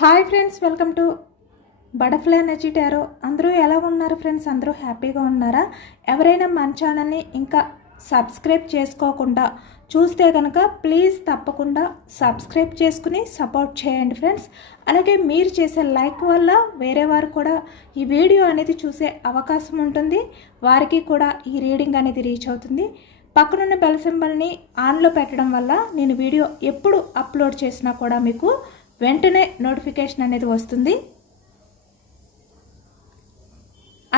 Hi friends, welcome to butterfly energy tarot. అందరూ ఎలా ఉన్నారు ఫ్రెండ్స్? అందరూ హ్యాపీగా ఉన్నారా? ఎవరైనా మన ఛానల్ని ఇంకా సబ్స్క్రైబ్ చేసుకోకుండా చూస్తే కనుక ప్లీజ్ తప్పకుండా సబ్స్క్రైబ్ చేసుకుని సపోర్ట్ చేయండి ఫ్రెండ్స్. అలాగే మీరు చేసే లైక్ వల్ల వేరే వారు కూడా ఈ వీడియో అనేది చూసే అవకాశం ఉంటుంది, వారికి కూడా ఈ రీడింగ్ అనేది రీచ్ అవుతుంది. పక్కనున్న బెల్ సింబల్ని ఆన్లో పెట్టడం వల్ల నేను వీడియో ఎప్పుడు అప్లోడ్ చేసినా కూడా మీకు వెంటనే నోటిఫికేషన్ అనేది వస్తుంది.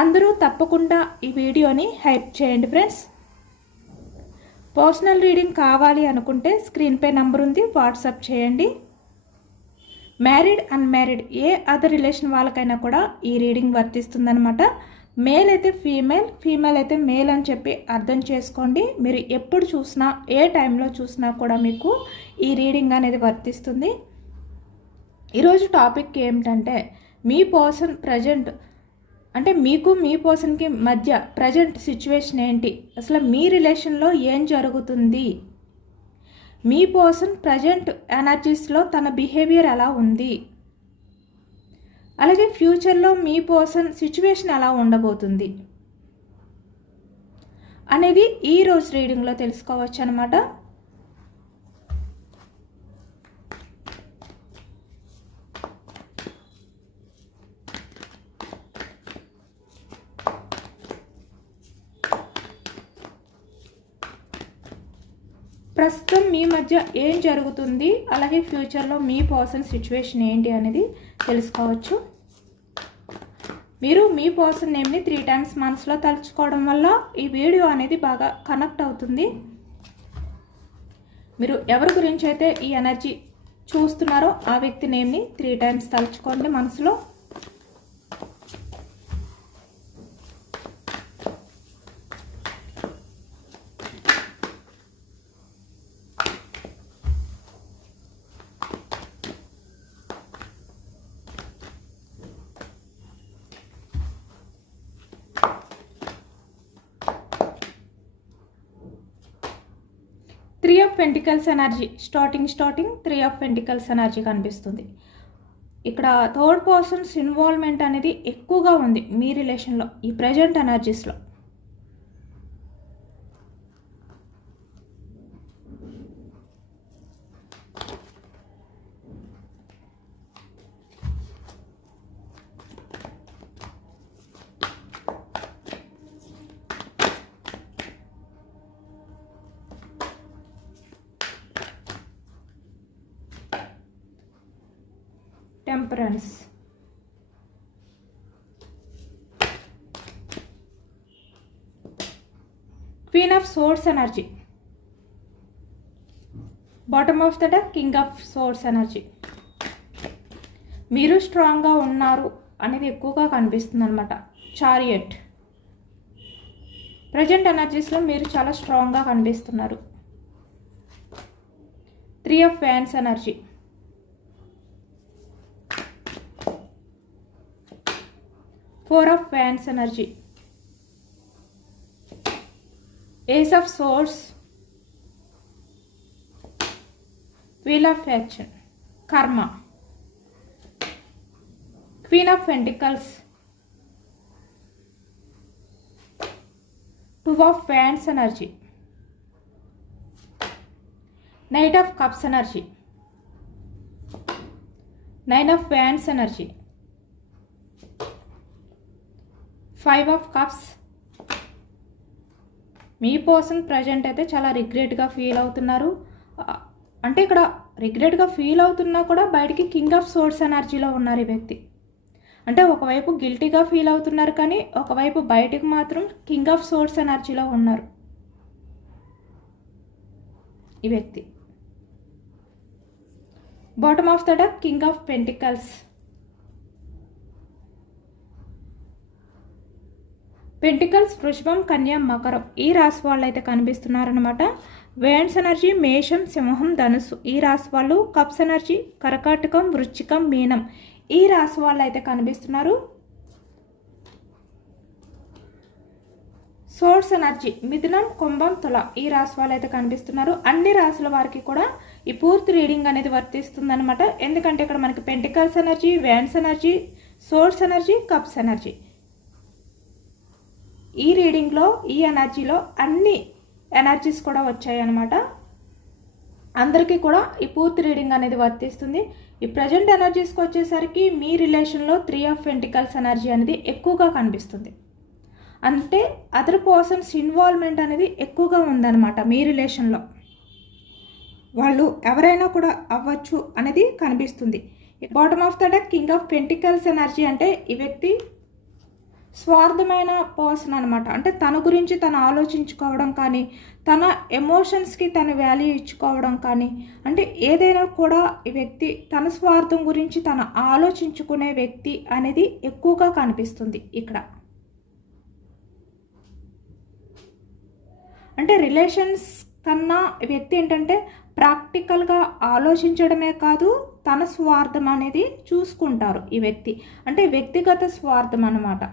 అందరూ తప్పకుండా ఈ వీడియోని హైప్ చేయండి ఫ్రెండ్స్. పర్సనల్ రీడింగ్ కావాలి అనుకుంటే స్క్రీన్పై నంబర్ ఉంది, వాట్సాప్ చేయండి. మ్యారీడ్ అన్మ్యారీడ్ ఏ అదర్ రిలేషన్ వాళ్ళకైనా కూడా ఈ రీడింగ్ వర్తిస్తుందన్నమాట. మేల్ అయితే ఫీమేల్, ఫీమేల్ అయితే మేల్ అని చెప్పి అర్థం చేసుకోండి. మీరు ఎప్పుడు చూసినా ఏ టైంలో చూసినా కూడా మీకు ఈ రీడింగ్ అనేది వర్తిస్తుంది. ఈరోజు టాపిక్ ఏమిటంటే మీ పర్సన్ ప్రజెంట్ అంటే మీకు మీ పర్సన్కి మధ్య ప్రజెంట్ సిచ్యువేషన్ ఏంటి, అసలు మీ రిలేషన్లో ఏం జరుగుతుంది, మీ పర్సన్ ప్రజెంట్ ఎనర్జీస్లో తన బిహేవియర్ ఎలా ఉంది, అలాగే ఫ్యూచర్లో మీ పర్సన్ సిచ్యువేషన్ ఎలా ఉండబోతుంది అనేది ఈరోజు రీడింగ్లో తెలుసుకోవచ్చు అన్నమాట. ప్రస్తుతం మీ మధ్య ఏం జరుగుతుంది, అలాగే ఫ్యూచర్లో మీ పర్సన్ సిచ్యువేషన్ ఏంటి అనేది తెలుసుకోవచ్చు. మీరు మీ పర్సన్ నేమ్ని 3 times మనసులో తలుచుకోవడం వల్ల ఈ వీడియో అనేది బాగా కనెక్ట్ అవుతుంది. మీరు ఎవరి గురించి అయితే ఈ ఎనర్జీ చూస్తున్నారో ఆ వ్యక్తి నేమ్ని 3 times తలుచుకోండి మనసులో. Three of pentacles energy starting 3 of pentacles energy కనిపిస్తుంది. ఇక్కడ థర్డ్ పర్సన్స్ ఇన్వాల్వ్మెంట్ అనేది ఎక్కువగా ఉంది మీ రిలేషన్లో ఈ ప్రజెంట్ ఎనర్జీస్లో. Temperance, queen of swords energy, bottom of the deck king of swords energy. మీరు స్ట్రాంగ్గా ఉన్నారు అనేది ఎక్కువగా కనిపిస్తుంది అనమాట. చారియట్, ప్రజెంట్ ఎనర్జీస్లో మీరు చాలా స్ట్రాంగ్గా కనిపిస్తున్నారు. 3 of wands energy, 4 of wands energy, ace of swords, wheel of fortune, కర్మ, queen of pentacles, 2 of wands energy, knight of cups energy, 9 of wands energy, 5 of cups. మీ పర్సన్ ప్రజెంట్ అయితే చాలా రిగ్రెట్గా feel అవుతున్నారు. అంటే ఇక్కడ రిగ్రెట్గా ఫీల్ అవుతున్నా కూడా బయటికి కింగ్ ఆఫ్ సోర్డ్స్ ఎనర్జీలో ఉన్నారు ఈ వ్యక్తి. అంటే ఒకవైపు గిల్టీగా ఫీల్ అవుతున్నారు, కానీ ఒకవైపు బయటికి మాత్రం కింగ్ ఆఫ్ సోర్డ్స్ ఎనర్జీలో ఉన్నారు ఈ వ్యక్తి. Bottom of the deck king of pentacles, pentacles, వృషభం, కన్యా, మకరం ఈ రాశి వాళ్ళు అయితే కనిపిస్తున్నారనమాట. వేన్స్ ఎనర్జీ మేషం, సింహం, ధనుసు ఈ రాశి వాళ్ళు. కప్స్ ఎనర్జీ కర్కాటకం, వృశ్చికం, మీనం ఈ రాశి వాళ్ళు అయితే కనిపిస్తున్నారు. సోర్స్ ఎనర్జీ మిథునం, కుంభం, తుల ఈ రాశి వాళ్ళు అయితే కనిపిస్తున్నారు. అన్ని రాశుల వారికి కూడా ఈ పూర్తి రీడింగ్ అనేది వర్తిస్తుంది అనమాట. ఎందుకంటే ఇక్కడ మనకి pentacles energy, wands energy, source energy, cups energy, ఈ రీడింగ్లో ఈ ఎనర్జీలో అన్ని ఎనర్జీస్ కూడా వచ్చాయి అనమాట. అందరికీ కూడా ఈ పూర్తి రీడింగ్ అనేది వర్తిస్తుంది. ఈ ప్రజెంట్ ఎనర్జీస్కి వచ్చేసరికి మీ రిలేషన్లో 3 ఆఫ్ పెంటికల్స్ ఎనర్జీ అనేది ఎక్కువగా కనిపిస్తుంది. అంటే అదర్ పర్సన్స్ ఇన్వాల్వ్మెంట్ అనేది ఎక్కువగా ఉందన్నమాట మీ రిలేషన్లో. వాళ్ళు ఎవరైనా కూడా అవ్వచ్చు అనేది కనిపిస్తుంది. Bottom of the deck king of pentacles energy అంటే ఈ వ్యక్తి స్వార్థమైన పర్సన్ అనమాట. అంటే తన గురించి తను ఆలోచించుకోవడం కానీ, తన ఎమోషన్స్కి తను వాల్యూ ఇచ్చుకోవడం కానీ, అంటే ఏదైనా కూడా ఈ వ్యక్తి తన స్వార్థం గురించి తను ఆలోచించుకునే వ్యక్తి అనేది ఎక్కువగా కనిపిస్తుంది ఇక్కడ. అంటే రిలేషన్స్ కన్నా వ్యక్తి ఏంటంటే ప్రాక్టికల్గా ఆలోచించడమే కాదు, తన స్వార్థం అనేది చూసుకుంటారు ఈ వ్యక్తి. అంటే వ్యక్తిగత స్వార్థం అన్నమాట.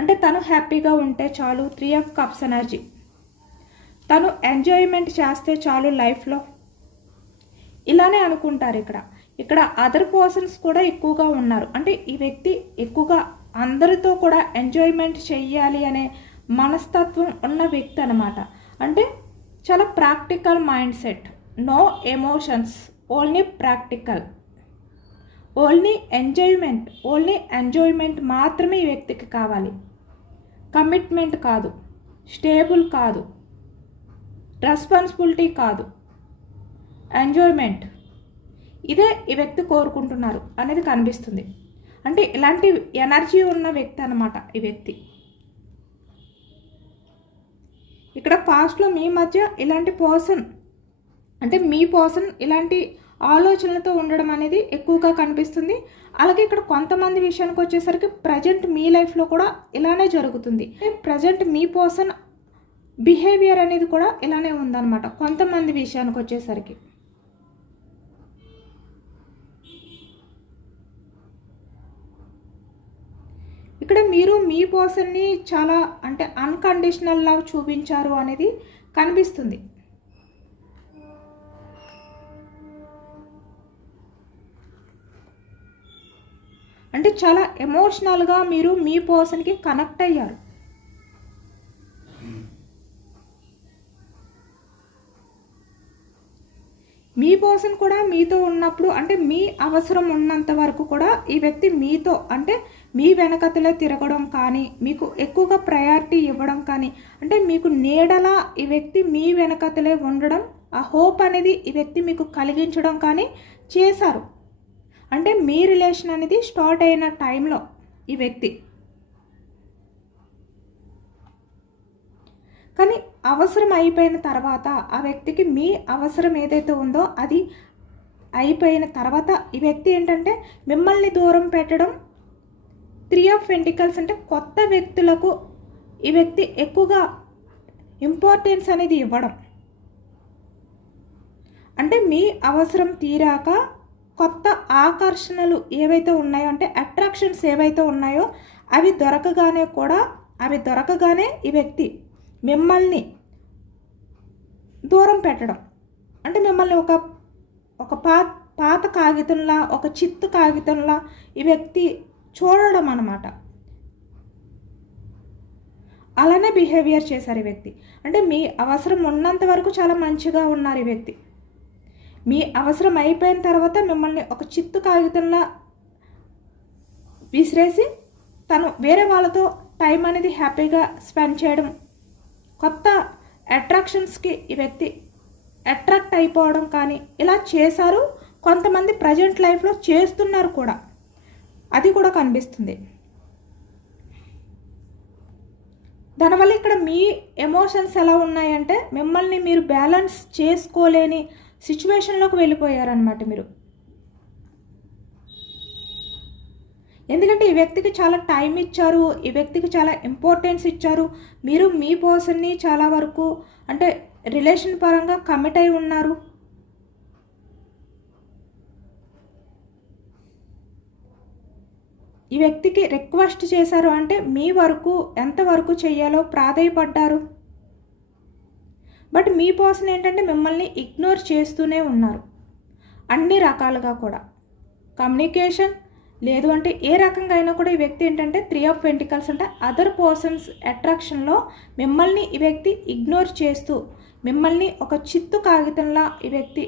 అంటే తను హ్యాపీగా ఉంటే చాలు. 3 ఆఫ్ కప్స్ ఎనర్జీ, తను ఎంజాయ్మెంట్ చేస్తే చాలు లైఫ్లో, ఇలానే అనుకుంటారు ఇక్కడ అదర్ పర్సన్స్ కూడా ఎక్కువగా ఉన్నారు. అంటే ఈ వ్యక్తి ఎక్కువగా అందరితో కూడా ఎంజాయ్మెంట్ చెయ్యాలి అనే మనస్తత్వం ఉన్న వ్యక్తి అనమాట. అంటే చాలా practical mindset, no emotions, only practical, only enjoyment మాత్రమే ఈ వ్యక్తికి కావాలి. కమిట్మెంట్ కాదు, స్టేబుల్ కాదు, రెస్పాన్సిబిలిటీ కాదు, ఎంజాయ్మెంట్, ఇదే ఈ వ్యక్తి కోరుకుంటున్నారు అనేది కనిపిస్తుంది. అంటే ఇలాంటి ఎనర్జీ ఉన్న వ్యక్తి అన్నమాట ఈ వ్యక్తి. ఇక్కడ పాస్ట్లో మీ మధ్య ఇలాంటి పర్సన్, అంటే మీ పర్సన్ ఇలాంటి ఆలోచనలతో ఉండడం అనేది ఎక్కువగా కనిపిస్తుంది. అలాగే ఇక్కడ కొంతమంది విషయానికి వచ్చేసరికి ప్రజెంట్ మీ లైఫ్లో కూడా ఇలానే జరుగుతుంది. ప్రజెంట్ మీ పర్సన్ బిహేవియర్ అనేది కూడా ఇలానే ఉందన్నమాట కొంతమంది విషయానికి వచ్చేసరికి. ఇక్కడ మీరు మీ పర్సన్ని చాలా అంటే అన్కండిషనల్ లవ్ చూపించారు అనేది కనిపిస్తుంది. అంటే చాలా ఎమోషనల్గా మీరు మీ పర్సన్కి కనెక్ట్ అయ్యారు. మీ పర్సన్ కూడా మీతో ఉన్నప్పుడు, అంటే మీ అవసరం ఉన్నంత వరకు కూడా ఈ వ్యక్తి మీతో, అంటే మీ వెనకతలే తిరగడం కానీ, మీకు ఎక్కువగా ప్రయారిటీ ఇవ్వడం కానీ, అంటే మీకు నీడలా ఈ వ్యక్తి మీ వెనకతలే ఉండడం, ఆ హోప్ అనేది ఈ వ్యక్తి మీకు కలిగించడం కానీ చేశారు. అంటే మీ రిలేషన్ అనేది స్టార్ట్ అయిన టైంలో ఈ వ్యక్తి, కానీ అవసరం అయిపోయిన తర్వాత ఆ వ్యక్తికి మీ అవసరం ఏదైతే ఉందో అది అయిపోయిన తర్వాత ఈ వ్యక్తి ఏంటంటే మిమ్మల్ని దూరం పెట్టడం. 3 ఆఫ్ పెంటికల్స్ అంటే కొత్త వ్యక్తులకు ఈ వ్యక్తి ఎక్కువగా ఇంపార్టెన్స్ అనేది ఇవ్వడం. అంటే మీ అవసరం తీరాక కొత్త ఆకర్షణలు ఏవైతే ఉన్నాయో, అంటే అట్రాక్షన్స్ ఏవైతే ఉన్నాయో అవి దొరకగానే ఈ వ్యక్తి మిమ్మల్ని దూరం పెట్టడం. అంటే మిమ్మల్ని ఒక పాత కాగితంలా, ఒక చిత్తు కాగితంలా ఈ వ్యక్తి చూడడం అన్నమాట. అలానే బిహేవియర్ చేశారు ఈ వ్యక్తి. అంటే మీ అవసరం ఉన్నంత వరకు చాలా మంచిగా ఉన్నారు ఈ వ్యక్తి. మీ అవసరం అయిపోయిన తర్వాత మిమ్మల్ని ఒక చిత్తు కాగితంలా విసిరేసి తను వేరే వాళ్ళతో టైం అనేది హ్యాపీగా స్పెండ్ చేయడం, కొత్త అట్రాక్షన్స్కి ఈ వ్యక్తి అట్రాక్ట్ అయిపోవడం కానీ ఇలా చేశారు. కొంతమంది ప్రజెంట్ లైఫ్లో చేస్తున్నారు కూడా, అది కూడా కనిపిస్తుంది. దానివల్ల ఇక్కడ మీ ఎమోషన్స్ ఎలా ఉన్నాయంటే మిమ్మల్ని మీరు బ్యాలెన్స్ చేసుకోలేని సిచ్యువేషన్లోకి వెళ్ళిపోయారనమాట మీరు. ఎందుకంటే ఈ వ్యక్తికి చాలా టైం ఇచ్చారు, ఈ వ్యక్తికి చాలా ఇంపార్టెన్స్ ఇచ్చారు. మీరు మీ పర్సన్ని చాలా వరకు అంటే రిలేషన్ పరంగా కమిట్ అయి ఉన్నారు. ఈ వ్యక్తికి రిక్వెస్ట్ చేశారు, అంటే మీ వరకు ఎంతవరకు చెయ్యాలో ప్రాధేయపడ్డారు. బట్ మీ పర్సన్ ఏంటంటే మిమ్మల్ని ఇగ్నోర్ చేస్తూనే ఉన్నారు అన్ని రకాలుగా కూడా. కమ్యూనికేషన్ లేదు అంటే ఏ రకంగా అయినా కూడా ఈ వ్యక్తి ఏంటంటే 3 ఆఫ్ పెంటికల్స్ అంటే అదర్ పర్సన్స్ అట్రాక్షన్లో మిమ్మల్ని ఈ వ్యక్తి ఇగ్నోర్ చేస్తూ, మిమ్మల్ని ఒక చిత్తు కాగితంలా ఈ వ్యక్తి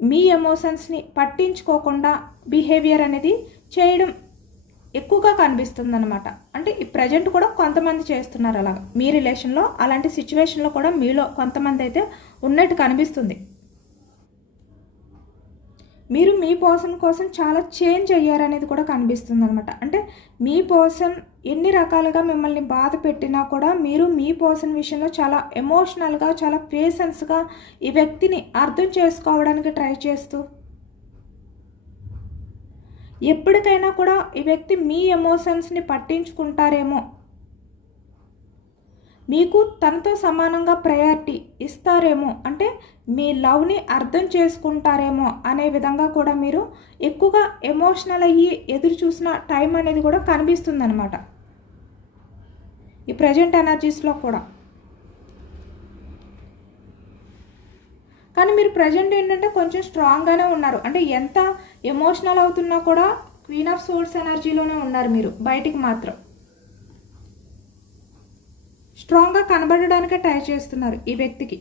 మీ ఎమోషన్స్ని పట్టించుకోకుండా బిహేవియర్ అనేది చేయడం ఎక్కువగా కనిపిస్తుంది అనమాట. అంటే ఈ ప్రజెంట్ కూడా కొంతమంది చేస్తున్నారు అలాగా. మీ రిలేషన్లో అలాంటి సిచ్యువేషన్లో కూడా మీలో కొంతమంది అయితే ఉన్నట్టు కనిపిస్తుంది. మీరు మీ పర్సన్ కోసం చాలా చేంజ్ అయ్యారనేది కూడా కనిపిస్తుంది అనమాట. అంటే మీ పర్సన్ ఎన్ని రకాలుగా మిమ్మల్ని బాధ పెట్టినా కూడా మీరు మీ పర్సన్ విషయంలో చాలా ఎమోషనల్గా, చాలా పేషెన్స్గా ఈ వ్యక్తిని అర్థం చేసుకోవడానికి ట్రై చేస్తూ, ఎప్పటికైనా కూడా ఈ వ్యక్తి మీ ఎమోషన్స్ని పట్టించుకుంటారేమో, మీకు తనతో సమానంగా ప్రయారిటీ ఇస్తారేమో, అంటే మీ లవ్ని అర్థం చేసుకుంటారేమో అనే విధంగా కూడా మీరు ఎక్కువగా ఎమోషనల్ అయ్యి ఎదురు చూసిన టైం అనేది కూడా కనిపిస్తుంది అనమాట ఈ ప్రజెంట్ ఎనర్జీస్లో కూడా. కానీ మీరు ప్రజెంట్ ఏంటంటే కొంచెం స్ట్రాంగ్గానే ఉన్నారు. అంటే ఎంత ఎమోషనల్ అవుతున్నా కూడా క్వీన్ ఆఫ్ సోర్స్ ఎనర్జీలోనే ఉన్నారు మీరు. బయటికి మాత్రం స్ట్రాంగ్గా కనబడడానికే ట్రై చేస్తున్నారు ఈ వ్యక్తికి.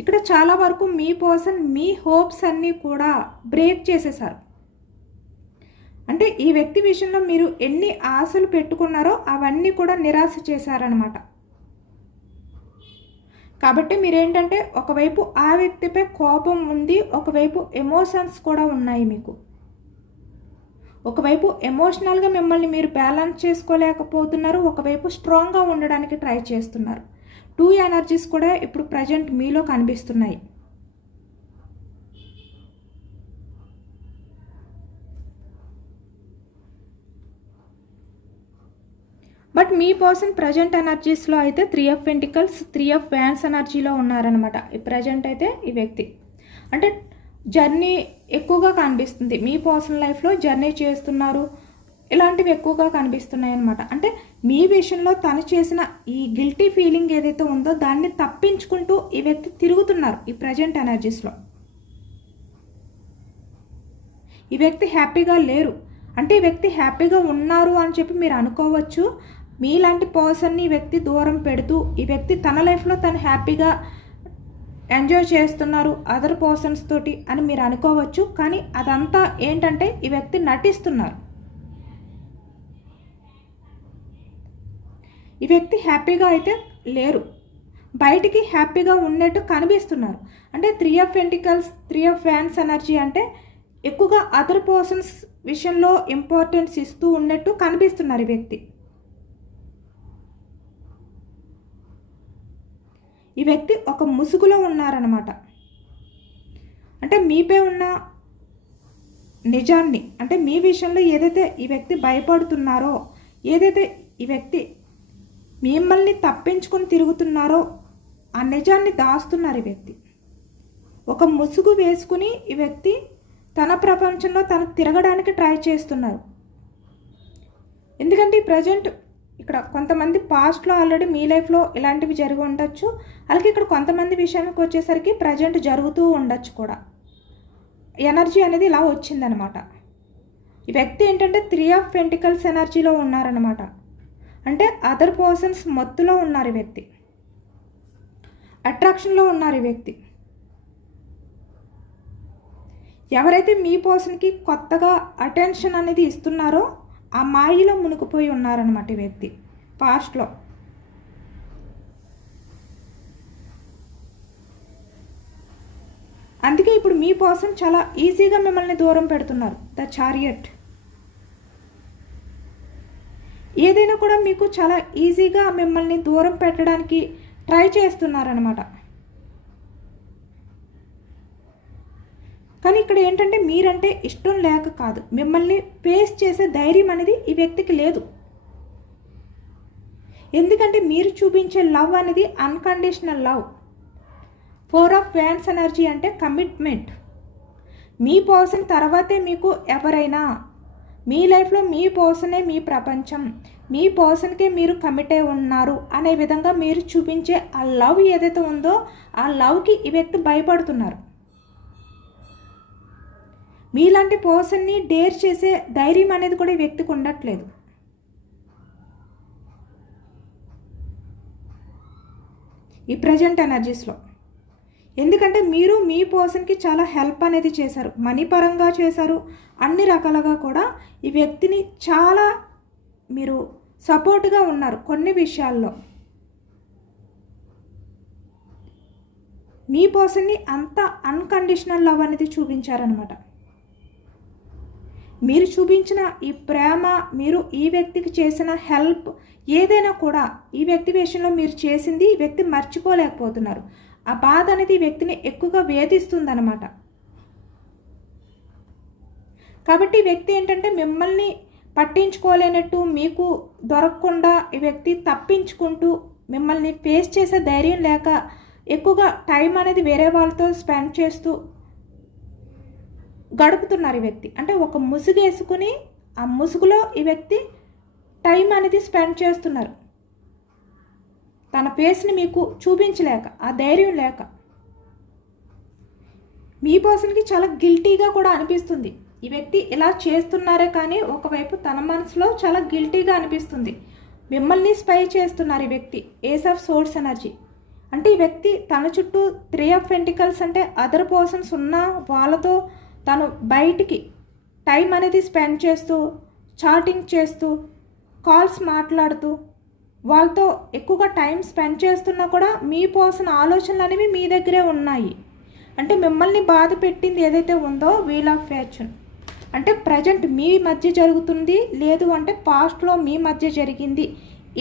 ఇక్కడ చాలా వరకు మీ పర్సన్ మీ హోప్స్ అన్నీ కూడా బ్రేక్ చేసేసారు. అంటే ఈ వ్యక్తి విషయంలో మీరు ఎన్ని ఆశలు పెట్టుకున్నారో అవన్నీ కూడా నిరాశ చేశారనమాట. కాబట్టి మీరేంటంటే ఒకవైపు ఆ వ్యక్తిపై కోపం ఉంది, ఒకవైపు ఎమోషన్స్ కూడా ఉన్నాయి మీకు. ఒకవైపు ఎమోషనల్గా మిమ్మల్ని మీరు బ్యాలెన్స్ చేసుకోలేకపోతున్నారు, ఒకవైపు స్ట్రాంగ్గా ఉండడానికి ట్రై చేస్తున్నారు. 2 ఎనర్జీస్ కూడా ఇప్పుడు ప్రజెంట్ మీలో కనిపిస్తున్నాయి. బట్ మీ పర్సన్ ప్రజెంట్ ఎనర్జీస్లో అయితే 3 ఆఫ్ పెంటికల్స్, 3 ఆఫ్ వ్యాన్స్ ఎనర్జీలో ఉన్నారనమాట ఈ ప్రజెంట్ అయితే ఈ వ్యక్తి. అంటే జర్నీ ఎక్కువగా కనిపిస్తుంది. మీ పర్సనల్ లైఫ్లో జర్నీ చేస్తున్నారు, ఇలాంటివి ఎక్కువగా కనిపిస్తున్నాయి అనమాట. అంటే మీ విషయంలో తను చేసిన ఈ గిల్టీ ఫీలింగ్ ఏదైతే ఉందో దాన్ని తప్పించుకుంటూ ఈ వ్యక్తి తిరుగుతున్నారు ఈ ప్రజెంట్ ఎనర్జీస్లో. ఈ వ్యక్తి హ్యాపీగా లేరు. అంటే ఈ వ్యక్తి హ్యాపీగా ఉన్నారు అని చెప్పి మీరు అనుకోవచ్చు. మీలాంటి పర్సన్ని ఈ వ్యక్తి దూరం పెడుతూ ఈ వ్యక్తి తన లైఫ్లో తను హ్యాపీగా ఎంజాయ్ చేస్తున్నారు అదర్ పర్సన్స్ తోటి అని మీరు అనుకోవచ్చు. కానీ అదంతా ఏంటంటే ఈ వ్యక్తి నటిస్తున్నారు. ఈ వ్యక్తి హ్యాపీగా అయితే లేరు, బయటికి హ్యాపీగా ఉన్నట్టు కనిపిస్తున్నారు. అంటే 3 of pentacles, 3 of wands energy అంటే ఎక్కువగా అదర్ పర్సన్స్ విషయంలో ఇంపార్టెన్స్ ఇస్తూ ఉన్నట్టు కనిపిస్తున్నారు ఈ వ్యక్తి. ఈ వ్యక్తి ఒక ముసుగులో ఉన్నారనమాట. అంటే మీపై ఉన్న నిజాన్ని, అంటే మీ విషయంలో ఏదైతే ఈ వ్యక్తి భయపడుతున్నారో, ఏదైతే ఈ వ్యక్తి మిమ్మల్ని తప్పించుకొని తిరుగుతున్నారో ఆ నిజాన్ని దాస్తున్నారు ఈ వ్యక్తి. ఒక ముసుగు వేసుకుని ఈ వ్యక్తి తన ప్రపంచంలో తను తిరగడానికి ట్రై చేస్తున్నారు. ఎందుకంటే ఈ ప్రజెంట్ ఇక్కడ కొంతమంది పాస్ట్లో ఆల్రెడీ మీ లైఫ్లో ఇలాంటివి జరిగి ఉండొచ్చు, అలాగే ఇక్కడ కొంతమంది విషయానికి వచ్చేసరికి ప్రజెంట్ జరుగుతూ ఉండొచ్చు కూడా. ఎనర్జీ అనేది ఇలా వచ్చిందనమాట. ఈ వ్యక్తి ఏంటంటే 3 ఆఫ్ పెంటికల్స్ ఎనర్జీలో ఉన్నారనమాట. అంటే అదర్ పర్సన్స్ మత్తులో ఉన్నారు ఈ వ్యక్తి, అట్రాక్షన్లో ఉన్నారు ఈ వ్యక్తి. ఎవరైతే మీ పర్సన్కి కొత్తగా అటెన్షన్ అనేది ఇస్తున్నారో ఆ మాయలో మునిగిపోయి ఉన్నారనమాట ఈ వ్యక్తి పాస్ట్లో. అందుకే ఇప్పుడు మీ పర్సన్ చాలా ఈజీగా మిమ్మల్ని దూరం పెడుతున్నారు. The chariot. ఏదైనా కూడా మీకు చాలా ఈజీగా మిమ్మల్ని దూరం పెట్టడానికి ట్రై చేస్తున్నారనమాట. కానీ ఇక్కడ ఏంటంటే మీరంటే ఇష్టం లేక కాదు, మిమ్మల్ని ఫేస్ చేసే ధైర్యం అనేది ఈ వ్యక్తికి లేదు. ఎందుకంటే మీరు చూపించే లవ్ అనేది unconditional love. 4 of wands energy అంటే కమిట్మెంట్. మీ పర్సన్ తర్వాతే మీకు ఎవరైనా, మీ లైఫ్లో మీ పర్సనే మీ ప్రపంచం, మీ పర్సన్కే మీరు కమిట్ అయి ఉన్నారు అనే విధంగా మీరు చూపించే ఆ లవ్ ఏదైతే ఉందో ఆ లవ్కి ఈ వ్యక్తి భయపడుతున్నారు. మీలాంటి పర్సన్ని డేర్ చేసే ధైర్యం అనేది కూడా ఈ వ్యక్తికి ఉండట్లేదు. ఈ ప్రజెంట్ ఎనర్జీస్లో ఎందుకంటే మీరు మీ పర్సన్కి చాలా హెల్ప్ అనేది చేశారు, మనీ పరంగా చేశారు, అన్ని రకాలుగా కూడా ఈ వ్యక్తిని చాలా మీరు సపోర్ట్గా ఉన్నారు. కొన్ని విషయాల్లో మీ పర్సన్ని అంత అన్కండిషనల్ లవ్ అనేది చూపించారనమాట. మీరు చూపించిన ఈ ప్రేమ, మీరు ఈ వ్యక్తికి చేసిన హెల్ప్ ఏదైనా కూడా ఈ వ్యక్తి విషయంలో మీరు చేసింది ఈ వ్యక్తి మర్చిపోలేకపోతున్నారు. ఆ బాధ అనేది ఈ వ్యక్తిని ఎక్కువగా వేధిస్తుందన్నమాట. కాబట్టి ఈ వ్యక్తి ఏంటంటే మిమ్మల్ని పట్టించుకోలేనట్టు, మీకు దొరకకుండా ఈ వ్యక్తి తప్పించుకుంటూ మిమ్మల్ని ఫేస్ చేసే ధైర్యం లేక ఎక్కువగా టైం అనేది వేరే వాళ్ళతో స్పెండ్ చేస్తూ గడుపుతున్నారు ఈ వ్యక్తి. అంటే ఒక ముసుగు వేసుకుని ఆ ముసుగులో ఈ వ్యక్తి టైం అనేది స్పెండ్ చేస్తున్నారు, తన ఫేస్ని మీకు చూపించలేక, ఆ ధైర్యం లేక. మీ పర్సన్కి చాలా గిల్టీగా కూడా అనిపిస్తుంది ఈ వ్యక్తి ఇలా చేస్తున్నారే, కానీ ఒకవైపు తన మనసులో చాలా గిల్టీగా అనిపిస్తుంది. మిమ్మల్ని స్పై చేస్తున్నారు ఈ వ్యక్తి. ఏస్ ఆఫ్ సోర్స్ ఎనర్జీ అంటే ఈ వ్యక్తి తన చుట్టూ 3 ఆఫ్ పెంటికల్స్ అంటే అదర్ పర్సన్స్ ఉన్న వాళ్ళతో తను బయటికి టైం అనేది స్పెండ్ చేస్తూ, చాటింగ్ చేస్తూ, కాల్స్ మాట్లాడుతూ వాళ్ళతో ఎక్కువగా టైం స్పెండ్ చేస్తున్నా కూడా మీ పర్సన్ ఆలోచనలు అనేవి మీ దగ్గరే ఉన్నాయి. అంటే మిమ్మల్ని బాధ పెట్టింది ఏదైతే ఉందో వీల్ ఆఫ్ ఫార్చ్యూన్ అంటే ప్రజెంట్ మీ మధ్య జరుగుతుంది, లేదు అంటే పాస్ట్లో మీ మధ్య జరిగింది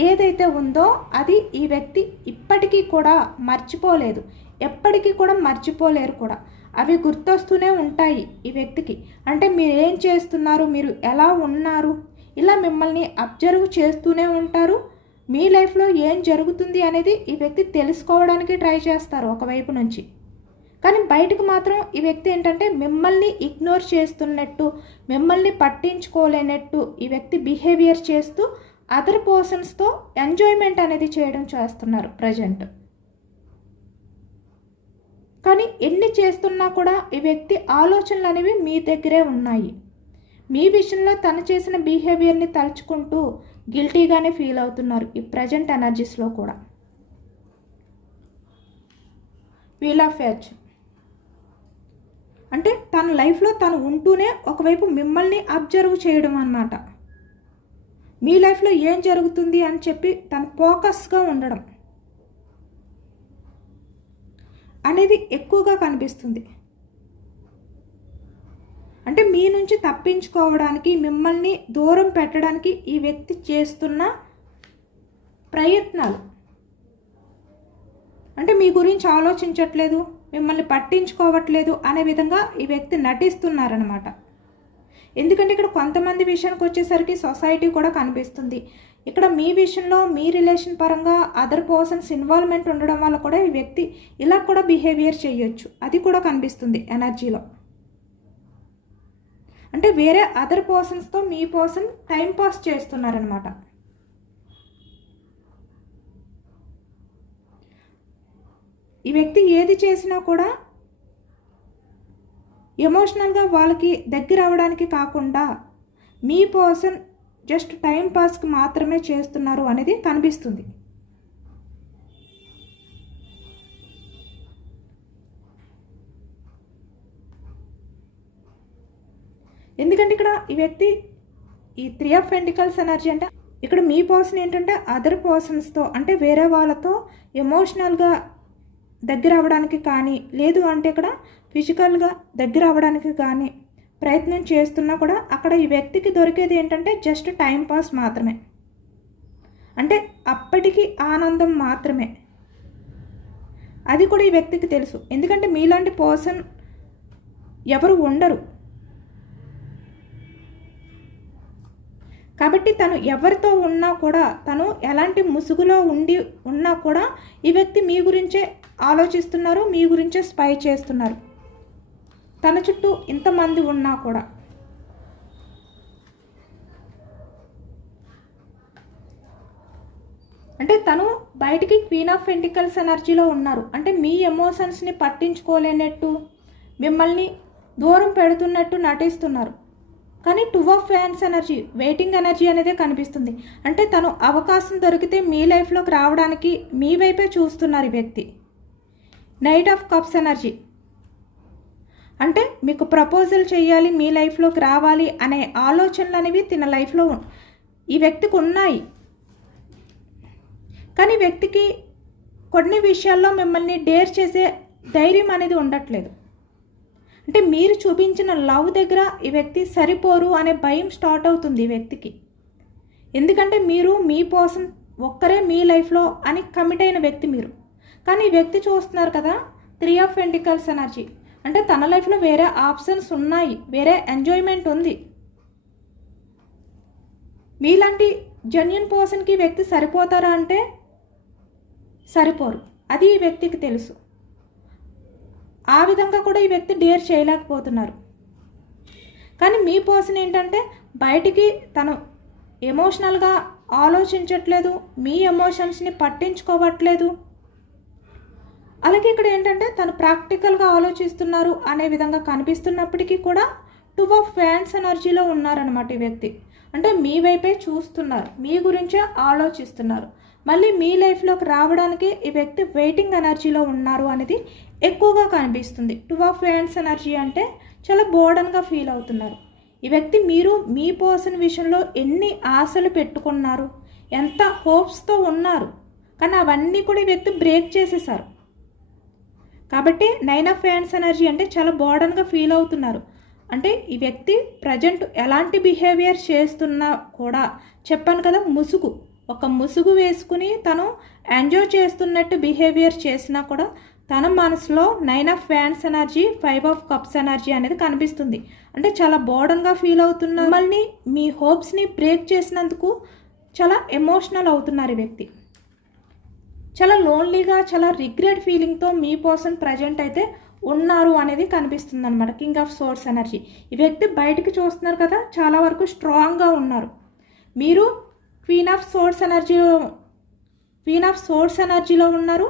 ఏదైతే ఉందో అది ఈ వ్యక్తి ఇప్పటికీ కూడా మర్చిపోలేదు, ఎప్పటికీ కూడా మర్చిపోలేరు కూడా. అవి గుర్తొస్తూనే ఉంటాయి ఈ వ్యక్తికి. అంటే మీరు ఏం చేస్తున్నారు, మీరు ఎలా ఉన్నారు, ఇలా మిమ్మల్ని అబ్జర్వ్ చేస్తూనే ఉంటారు. మీ లైఫ్లో ఏం జరుగుతుంది అనేది ఈ వ్యక్తి తెలుసుకోవడానికి ట్రై చేస్తారు ఒకవైపు నుంచి. కానీ బయటకు మాత్రం ఈ వ్యక్తి ఏంటంటే మిమ్మల్ని ఇగ్నోర్ చేస్తున్నట్టు, మిమ్మల్ని పట్టించుకోలేనట్టు ఈ వ్యక్తి బిహేవియర్ చేస్తూ అదర్ పర్సన్స్తో ఎంజాయ్మెంట్ అనేది చేయడం చేస్తున్నారు ప్రజెంట్. కానీ ఎన్ని చేస్తున్నా కూడా ఈ వ్యక్తి ఆలోచనలు అనేవి మీ దగ్గరే ఉన్నాయి. మీ విషయంలో తను చేసిన బిహేవియర్ని తలుచుకుంటూ గిల్టీగానే ఫీల్ అవుతున్నారు ఈ ప్రజెంట్ ఎనర్జీస్లో కూడా. వీల్ ఆఫ్ ఫార్చ్యూన్ అంటే తన లైఫ్లో తను ఉంటూనే ఒకవైపు మిమ్మల్ని అబ్జర్వ్ చేయడం అన్నమాట. మీ లైఫ్లో ఏం జరుగుతుంది అని చెప్పి తను ఫోకస్గా ఉండడం అనేది ఎక్కువగా కనిపిస్తుంది. అంటే మీ నుంచి తప్పించుకోవడానికి, మిమ్మల్ని దూరం పెట్టడానికి ఈ వ్యక్తి చేస్తున్న ప్రయత్నాలు. అంటే మీ గురించి ఆలోచించట్లేదు, మిమ్మల్ని పట్టించుకోవట్లేదు అనే విధంగా ఈ వ్యక్తి నటిస్తున్నారనమాట. ఎందుకంటే ఇక్కడ కొంతమంది విషయానికి వచ్చేసరికి సొసైటీ కూడా కనిపిస్తుంది. ఇక్కడ మీ విషయంలో మీ రిలేషన్ పరంగా అదర్ పర్సన్స్ ఇన్వాల్వ్మెంట్ ఉండడం వల్ల కూడా ఈ వ్యక్తి ఇలా కూడా బిహేవియర్ చేయొచ్చు, అది కూడా కనిపిస్తుంది ఎనర్జీలో. అంటే వేరే అదర్ పర్సన్స్తో మీ పర్సన్ టైం పాస్ చేస్తున్నారనమాట. ఈ వ్యక్తి ఏది చేసినా కూడా ఎమోషనల్గా వాళ్ళకి దగ్గర అవ్వడానికి కాకుండా మీ పర్సన్ జస్ట్ టైం పాస్కి మాత్రమే చేస్తున్నారు అనేది కనిపిస్తుంది. ఎందుకంటే ఇక్కడ ఈ వ్యక్తి ఈ 3 ఆఫ్ పెంటికల్స్ ఎనర్జీ అంటే ఇక్కడ మీ పర్సన్ ఏంటంటే అదర్ పర్సన్స్తో అంటే వేరే వాళ్ళతో ఎమోషనల్గా దగ్గర అవ్వడానికి కానీ, లేదు అంటే ఇక్కడ ఫిజికల్గా దగ్గర అవ్వడానికి కానీ ప్రయత్నం చేస్తున్నా కూడా అక్కడ ఈ వ్యక్తికి దొరికేది ఏంటంటే జస్ట్ టైం పాస్ మాత్రమే. అంటే అప్పటికి ఆనందం మాత్రమే. అది కూడా ఈ వ్యక్తికి తెలుసు. ఎందుకంటే మీలాంటి పర్సన్ ఎవరు ఉండరు. కాబట్టి తను ఎవరితో ఉన్నా కూడా, తను ఎలాంటి ముసుగులో ఉన్నా కూడా ఈ వ్యక్తి మీ గురించే ఆలోచిస్తున్నారు, మీ గురించే స్పై చేస్తున్నారు. తన చుట్టూ ఇంతమంది ఉన్నా కూడా అంటే తను బయటికి క్వీన్ ఆఫ్ పెంటికల్స్ ఎనర్జీలో ఉన్నారు. అంటే మీ ఎమోషన్స్ని పట్టించుకోలేనట్టు, మిమ్మల్ని దూరం పెడుతున్నట్టు నటిస్తున్నారు. కానీ 2 of fans energy, waiting energy అనేది కనిపిస్తుంది. అంటే తను అవకాశం దొరికితే మీ లైఫ్లోకి రావడానికి మీ వైపే చూస్తున్నారు ఈ వ్యక్తి. నైట్ ఆఫ్ కప్స్ ఎనర్జీ, అంటే మీకు ప్రపోజల్ చేయాలి, మీ లైఫ్లోకి రావాలి అనే ఆలోచనలు అనేవి తన లైఫ్లో ఈ వ్యక్తికి ఉన్నాయి. కానీ వ్యక్తికి కొన్ని విషయాల్లో మిమ్మల్ని డేర్ చేసే ధైర్యం అనేది ఉండట్లేదు. అంటే మీరు చూపించిన లవ్ దగ్గర ఈ వ్యక్తి సరిపోరు అనే భయం స్టార్ట్ అవుతుంది ఈ వ్యక్తికి. ఎందుకంటే మీరు మీ కోసం ఒక్కరే మీ లైఫ్లో అని కమిట్ అయిన వ్యక్తి మీరు. కానీ ఈ వ్యక్తి చూస్తున్నారు కదా 3 ఆఫ్ పెంటికల్స్ ఎనర్జీ, అంటే తన లైఫ్లో వేరే ఆప్షన్స్ ఉన్నాయి, వేరే ఎంజాయ్మెంట్ ఉంది. మీలాంటి జెన్యూన్ పర్సన్కి ఈ వ్యక్తి సరిపోతారా అంటే సరిపోరు, అది ఈ వ్యక్తికి తెలుసు. ఆ విధంగా కూడా ఈ వ్యక్తి డేర్ చేయలేకపోతున్నారు. కానీ మీ పర్సన్ ఏంటంటే బయటికి తను ఎమోషనల్గా ఆలోచించట్లేదు, మీ ఎమోషన్స్ని పట్టించుకోవట్లేదు. అలాగే ఇక్కడ ఏంటంటే తను ప్రాక్టికల్గా ఆలోచిస్తున్నారు అనే విధంగా కనిపిస్తున్నప్పటికీ కూడా 2 ఆఫ్ ఫ్యాన్స్ ఎనర్జీలో ఉన్నారనమాట ఈ వ్యక్తి. అంటే మీ వైపే చూస్తున్నారు, మీ గురించే ఆలోచిస్తున్నారు. మళ్ళీ మీ లైఫ్లోకి రావడానికి ఈ వ్యక్తి వెయిటింగ్ ఎనర్జీలో ఉన్నారు అనేది ఎక్కువగా కనిపిస్తుంది. 2 ఆఫ్ ఫ్యాన్స్ ఎనర్జీ అంటే చాలా బోర్డన్గా ఫీల్ అవుతున్నారు ఈ వ్యక్తి. మీరు మీ పర్సన్ విషయంలో ఎన్ని ఆశలు పెట్టుకున్నారు, ఎంత హోప్స్తో ఉన్నారు, కానీ అవన్నీ కూడా ఈ వ్యక్తి బ్రేక్ చేసేసారు. కాబట్టి 9 ఆఫ్ ఫ్యాన్స్ ఎనర్జీ అంటే చాలా బోర్డన్గా ఫీల్ అవుతున్నారు. అంటే ఈ వ్యక్తి ప్రజెంట్ ఎలాంటి బిహేవియర్ చేస్తున్నా కూడా, చెప్పాను కదా ఒక ముసుగు వేసుకుని తను ఎంజాయ్ చేస్తున్నట్టు బిహేవియర్ చేసినా కూడా తన మనసులో 9 of fans energy, 5 of cups energy అనేది కనిపిస్తుంది. అంటే చాలా బోర్డన్గా ఫీల్ అవుతున్నారు. మిమ్మల్ని మీ హోప్స్ని బ్రేక్ చేసినందుకు చాలా ఎమోషనల్ అవుతున్నారు ఈ వ్యక్తి. చాలా లోన్లీగా, చాలా రిగ్రెట్ ఫీలింగ్తో మీ పర్సన్ ప్రజెంట్ అయితే ఉన్నారు అనేది కనిపిస్తుంది అనమాట. కింగ్ ఆఫ్ సోర్స్ ఎనర్జీ, ఈ వ్యక్తి బయటికి చూస్తున్నారు కదా చాలా వరకు స్ట్రాంగ్గా ఉన్నారు. మీరు క్వీన్ ఆఫ్ సోర్స్ ఎనర్జీలో ఉన్నారు,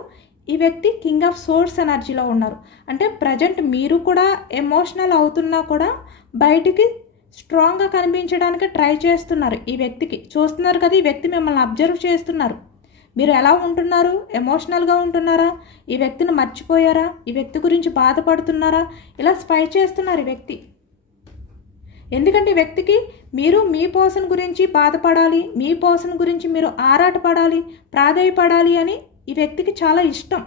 ఈ వ్యక్తి కింగ్ ఆఫ్ సోర్స్ ఎనర్జీలో ఉన్నారు. అంటే ప్రజెంట్ మీరు కూడా ఎమోషనల్ అవుతున్నా కూడా బయటికి స్ట్రాంగ్గా కనిపించడానికి ట్రై చేస్తున్నారు ఈ వ్యక్తికి. చూస్తున్నారు కదా ఈ వ్యక్తి మిమ్మల్ని అబ్జర్వ్ చేస్తున్నారు. మీరు ఎలా ఉంటున్నారు, ఎమోషనల్గా ఉంటున్నారా, ఈ వ్యక్తిని మర్చిపోయారా, ఈ వ్యక్తి గురించి బాధపడుతున్నారా, ఇలా స్పై చేస్తున్నారు ఈ వ్యక్తి. ఎందుకంటే ఈ వ్యక్తికి మీరు మీ పర్సన్ గురించి బాధపడాలి, మీ పర్సన్ గురించి మీరు ఆరాటపడాలి, ప్రాధేయపడాలి అని ఈ వ్యక్తికి చాలా ఇష్టం.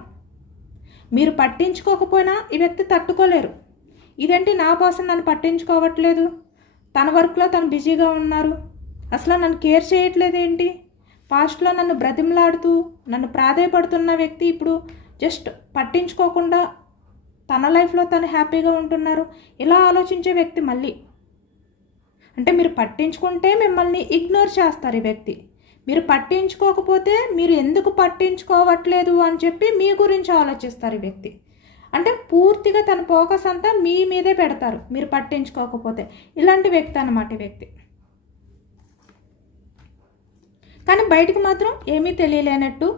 మీరు పట్టించుకోకపోయినా ఈ వ్యక్తి తట్టుకోలేరు. ఇదేంటి నా పర్సన్ నన్ను పట్టించుకోవట్లేదు, తన వర్క్లో తను బిజీగా ఉన్నారు, అసలు నన్ను కేర్ చేయట్లేదు ఏంటి, పాస్ట్లో నన్ను బ్రతిమలాడుతూ నన్ను ప్రాధేయపడుతున్న వ్యక్తి ఇప్పుడు జస్ట్ పట్టించుకోకుండా తన లైఫ్లో తను హ్యాపీగా ఉంటున్నారు, ఇలా ఆలోచించే వ్యక్తి మళ్ళీ. అంటే మీరు పట్టించుకుంటే మిమ్మల్ని ఇగ్నోర్ చేస్తారు ఈ వ్యక్తి. మీరు పట్టించుకోకపోతే మీరు ఎందుకు పట్టించుకోవట్లేదు అని చెప్పి మీ గురించి ఆలోచిస్తారు ఈ వ్యక్తి. అంటే పూర్తిగా తన ఫోకస్ అంతా మీ మీదే పెడతారు మీరు పట్టించుకోకపోతే. ఇలాంటి వ్యక్తి అన్నమాట ఈ వ్యక్తి. కానీ బయటకు మాత్రం ఏమీ తెలియలేనట్టు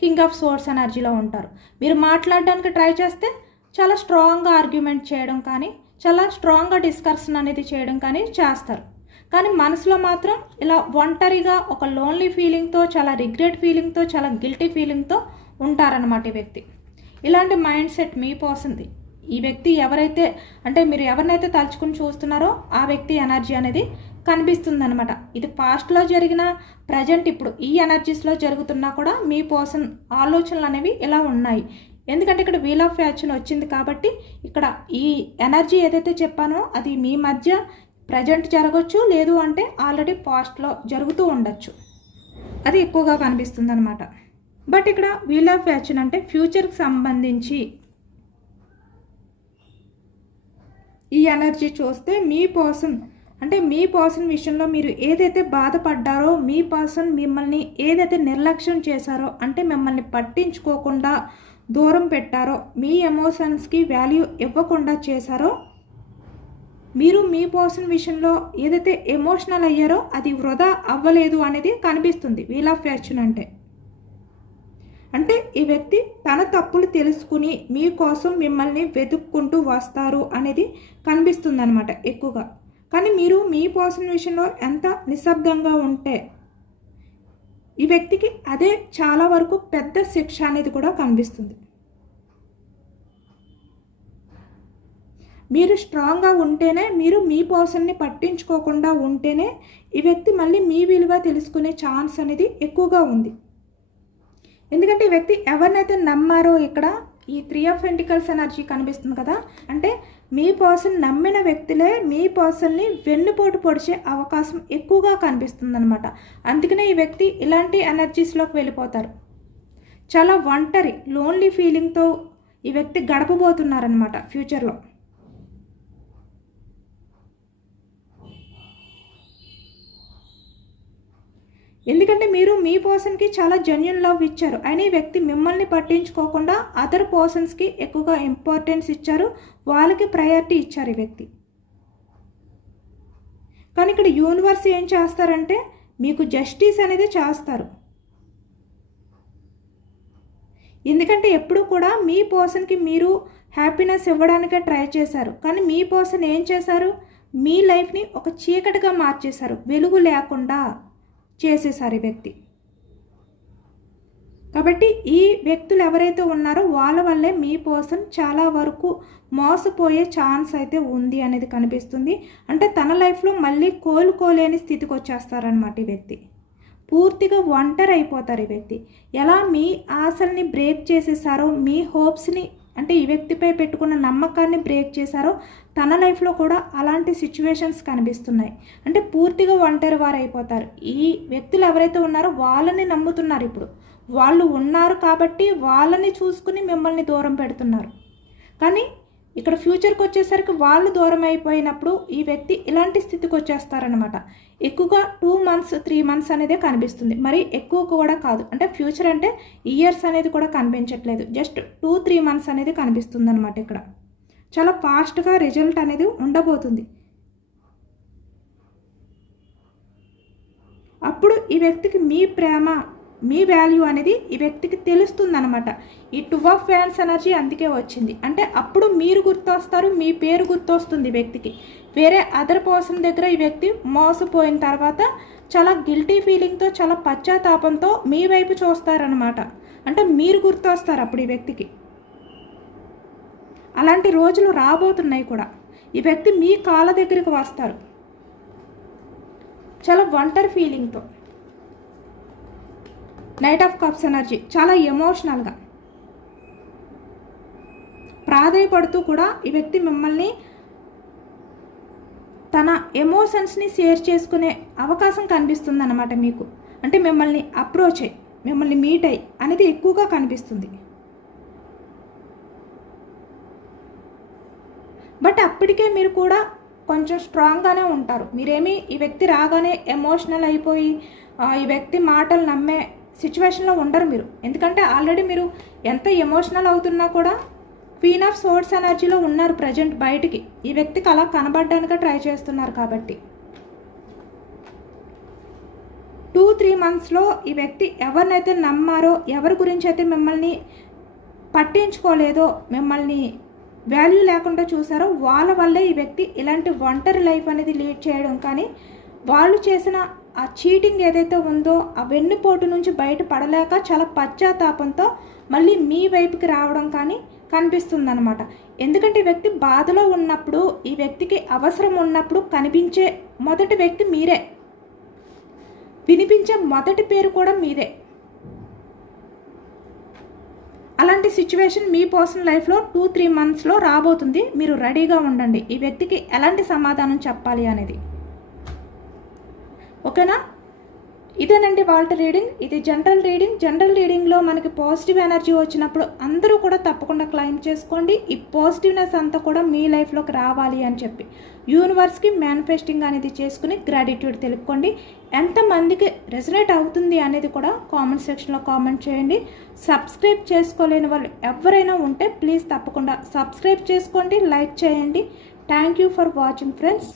కింగ్ ఆఫ్ సోర్స్ ఎనర్జీలో ఉంటారు. మీరు మాట్లాడడానికి ట్రై చేస్తే చాలా స్ట్రాంగ్గా ఆర్గ్యుమెంట్ చేయడం కానీ, చాలా స్ట్రాంగ్గా డిస్కషన్ అనేది చేయడం కానీ చేస్తారు. కానీ మనసులో మాత్రం ఇలా ఒంటరిగా ఒక లోన్లీ ఫీలింగ్తో, చాలా రిగ్రెట్ ఫీలింగ్తో, చాలా గిల్టీ ఫీలింగ్తో ఉంటారన్నమాట ఈ వ్యక్తి. ఇలాంటి మైండ్ సెట్ మీ పర్సన్ది. ఈ వ్యక్తి ఎవరైతే అంటే మీరు ఎవరినైతే తలుచుకుని చూస్తున్నారో ఆ వ్యక్తి ఎనర్జీ అనేది కనిపిస్తుంది అనమాట. ఇది పాస్ట్లో జరిగిన, ప్రజెంట్ ఇప్పుడు ఈ ఎనర్జీస్లో జరుగుతున్నా కూడా మీ పర్సన్ ఆలోచనలు అనేవి ఇలా ఉన్నాయి. ఎందుకంటే ఇక్కడ వీల్ ఆఫ్ ఫార్చ్యూన్ వచ్చింది కాబట్టి ఇక్కడ ఈ ఎనర్జీ ఏదైతే చెప్పానో అది మీ మధ్య ప్రజెంట్ జరగచ్చు, లేదు అంటే ఆల్రెడీ పాస్ట్లో జరుగుతూ ఉండొచ్చు. అది ఎక్కువగా కనిపిస్తుంది అనమాట. బట్ ఇక్కడ వీల్ ఆఫ్ ఫార్చ్యూన్ అంటే ఫ్యూచర్కి సంబంధించి ఈ ఎనర్జీ చూస్తే మీ పర్సన్ విషయంలో మీరు ఏదైతే బాధపడ్డారో, మీ పర్సన్ మిమ్మల్ని ఏదైతే నిర్లక్ష్యం చేశారో, అంటే మిమ్మల్ని పట్టించుకోకుండా దూరం పెట్టారో, మీ ఎమోషన్స్కి వాల్యూ ఇవ్వకుండా చేశారో, మీరు మీ పర్సన్ విషయంలో ఏదైతే ఎమోషనల్ అయ్యారో అది వృధా అవ్వలేదు అనేది కనిపిస్తుంది వీల్ ఆఫ్ ఫార్చ్యూన్ అంటే. అంటే ఈ వ్యక్తి తన తప్పులు తెలుసుకుని మీకోసం మిమ్మల్ని వెతుక్కుంటూ వస్తారు అనేది కనిపిస్తుంది అనమాట ఎక్కువగా. కానీ మీరు మీ పర్సన్ విషయంలో ఎంత నిశ్శబ్దంగా ఉంటే ఈ వ్యక్తికి అదే చాలా వరకు పెద్ద శిక్ష అనేది కూడా కనిపిస్తుంది. మీరు స్ట్రాంగ్గా ఉంటేనే, మీరు మీ పర్సన్ని పట్టించుకోకుండా ఉంటేనే ఈ వ్యక్తి మళ్ళీ మీ విలువ తెలుసుకునే ఛాన్స్ అనేది ఎక్కువగా ఉంది. ఎందుకంటే ఈ వ్యక్తి ఎవరినైతే నమ్మారో ఇక్కడ ఈ 3 ఆఫ్ పెంటికల్స్ ఎనర్జీ కనిపిస్తుంది కదా, అంటే మీ పర్సన్ నమ్మిన వ్యక్తులే మీ పర్సన్ని వెన్నుపోటు పొడిచే అవకాశం ఎక్కువగా కనిపిస్తుంది అనమాట. అందుకనే ఈ వ్యక్తి ఇలాంటి ఎనర్జీస్లోకి వెళ్ళిపోతారు. చాలా ఒంటరి లోన్లీ ఫీలింగ్తో ఈ వ్యక్తి గడపబోతున్నారనమాట ఫ్యూచర్లో. ఎందుకంటే మీరు మీ పర్సన్కి చాలా జెన్యూన్ లవ్ ఇచ్చారు, అయినా ఈ వ్యక్తి మిమ్మల్ని పట్టించుకోకుండా అదర్ పర్సన్స్కి ఎక్కువగా ఇంపార్టెన్స్ ఇచ్చారు, వాళ్ళకి ప్రయారిటీ ఇచ్చారు ఈ వ్యక్తి. కానీ ఇక్కడ యూనివర్స్ ఏం చేస్తారంటే మీకు జస్టిస్ అనేది చేస్తారు. ఎందుకంటే ఎప్పుడు కూడా మీ పర్సన్కి మీరు హ్యాపీనెస్ ఇవ్వడానికే ట్రై చేశారు, కానీ మీ పర్సన్ ఏం చేశారు, మీ లైఫ్ని ఒక చీకటిగా మార్చేశారు, వెలుగు లేకుండా చేసేసారు ఈ వ్యక్తి. కాబట్టి ఈ వ్యక్తులు ఎవరైతే ఉన్నారో వాళ్ళ వల్లే మీ పర్సన్ చాలా వరకు మోసపోయే ఛాన్స్ అయితే ఉంది అనేది కనిపిస్తుంది. అంటే తన లైఫ్లో మళ్ళీ కోలుకోలేని స్థితికి వచ్చేస్తారనమాట ఈ వ్యక్తి. పూర్తిగా ఒంటరి అయిపోతారు ఈ వ్యక్తి. ఎలా మీ ఆశల్ని బ్రేక్ చేసేసారో, మీ హోప్స్ని అంటే ఈ వ్యక్తిపై పెట్టుకున్న నమ్మకాన్ని బ్రేక్ చేశారో, తన లైఫ్లో కూడా అలాంటి సిచ్యువేషన్స్ కనిపిస్తున్నాయి. అంటే పూర్తిగా ఒంటరి వారు అయిపోతారు. ఈ వ్యక్తులు ఎవరైతే ఉన్నారో వాళ్ళని నమ్ముతున్నారు. ఇప్పుడు వాళ్ళు ఉన్నారు కాబట్టి వాళ్ళని చూసుకుని మిమ్మల్ని దూరం పెడుతున్నారు. కానీ ఇక్కడ ఫ్యూచర్కి వచ్చేసరికి వాళ్ళు దూరం అయిపోయినప్పుడు ఈ వ్యక్తి ఇలాంటి స్థితికి వచ్చేస్తారనమాట. ఎక్కువగా 2 months 3 months అనేదే కనిపిస్తుంది, మరి ఎక్కువ కూడా కాదు. అంటే ఫ్యూచర్ అంటే ఇయర్స్ అనేది కూడా కనిపించట్లేదు, జస్ట్ 2-3 months అనేది కనిపిస్తుంది అనమాట. ఇక్కడ చాలా ఫాస్ట్గా రిజల్ట్ అనేది ఉండబోతుంది. అప్పుడు ఈ వ్యక్తికి మీ ప్రేమ, మీ వాల్యూ అనేది ఈ వ్యక్తికి తెలుస్తుంది అనమాట. ఈ 2 of Wands ఎనర్జీ అందుకే వచ్చింది. అంటే అప్పుడు మీరు గుర్తొస్తారు, మీ పేరు గుర్తొస్తుంది వ్యక్తికి. వేరే అదర్ పర్సన్ దగ్గర ఈ వ్యక్తి మోసపోయిన తర్వాత చాలా గిల్టీ ఫీలింగ్తో, చాలా పశ్చాత్తాపంతో మీ వైపు చూస్తారనమాట. అంటే మీరు గుర్తొస్తారు అప్పుడు ఈ వ్యక్తికి. అలాంటి రోజులు రాబోతున్నాయి కూడా. ఈ వ్యక్తి మీ కాళ్ళ దగ్గరికి వస్తారు చాలా ఒంటరి ఫీలింగ్తో. నైట్ ఆఫ్ కప్స్ ఎనర్జీ చాలా ఎమోషనల్గా ప్రాధేయపడుతూ కూడా ఈ వ్యక్తి మిమ్మల్ని తన ఎమోషన్స్ని షేర్ చేసుకునే అవకాశం కనిపిస్తుంది అన్నమాట మీకు. అంటే మిమ్మల్ని అప్రోచ్ అయ్యి, మిమ్మల్ని మీట్ అయ్యి అనేది ఎక్కువగా కనిపిస్తుంది. బట్ అప్పటికే మీరు కూడా కొంచెం స్ట్రాంగ్గానే ఉంటారు. మీరేమీ ఈ వ్యక్తి రాగానే ఎమోషనల్ అయిపోయి ఈ వ్యక్తి మాటలు నమ్మే సిచ్యువేషన్లో ఉండరు మీరు. ఎందుకంటే ఆల్రెడీ మీరు ఎంత ఎమోషనల్ అవుతున్నా కూడా క్వీన్ ఆఫ్ సోర్డ్స్ ఎనర్జీలో ఉన్నారు ప్రజెంట్. బయటికి ఈ వ్యక్తికి అలా కనబడడానికి ట్రై చేస్తున్నారు. కాబట్టి 2-3 monthsలో ఈ వ్యక్తి ఎవరినైతే నమ్మారో, ఎవరి గురించి అయితే మిమ్మల్ని పట్టించుకోలేదో, మిమ్మల్ని వాల్యూ లేకుండా చూసారో వాళ్ళ వల్లే ఈ వ్యక్తి ఇలాంటి ఒంటరి లైఫ్ అనేది లీడ్ చేయడం కానీ, వాళ్ళు చేసిన ఆ చీటింగ్ ఏదైతే ఉందో ఆ వెన్నుపోటు నుంచి బయటపడలేక చాలా పశ్చాత్తాపంతో మళ్ళీ మీ వైపుకి రావడం కానీ కనిపిస్తుంది అనమాట. ఎందుకంటే ఈ వ్యక్తి బాధలో ఉన్నప్పుడు, ఈ వ్యక్తికి అవసరం ఉన్నప్పుడు కనిపించే మొదటి వ్యక్తి మీరే, వినిపించే మొదటి పేరు కూడా మీదే. అలాంటి సిచ్యువేషన్ మీ పర్సనల్ లైఫ్లో 2-3 monthsలో రాబోతుంది. మీరు రెడీగా ఉండండి ఈ వ్యక్తికి ఎలాంటి సమాధానం చెప్పాలి అనేది. ఓకేనా? ఇదేనండి వాళ్ళ రీడింగ్. ఇది జనరల్ రీడింగ్. జనరల్ రీడింగ్లో మనకి పాజిటివ్ ఎనర్జీ వచ్చినప్పుడు అందరూ కూడా తప్పకుండా క్లైమ్ చేసుకోండి. ఈ పాజిటివ్నెస్ అంతా కూడా మీ లైఫ్లోకి రావాలి అని చెప్పి యూనివర్స్కి మేనిఫెస్టింగ్ అనేది చేసుకుని గ్రాటిట్యూడ్ తెలుపుకోండి. ఎంతమందికి రెజనేట్ అవుతుంది అనేది కూడా కామెంట్ సెక్షన్లో కామెంట్ చేయండి. సబ్స్క్రైబ్ చేసుకోలేని వాళ్ళు ఎవరైనా ఉంటే ప్లీజ్ తప్పకుండా సబ్స్క్రైబ్ చేసుకోండి, లైక్ చేయండి. Thank you for watching friends.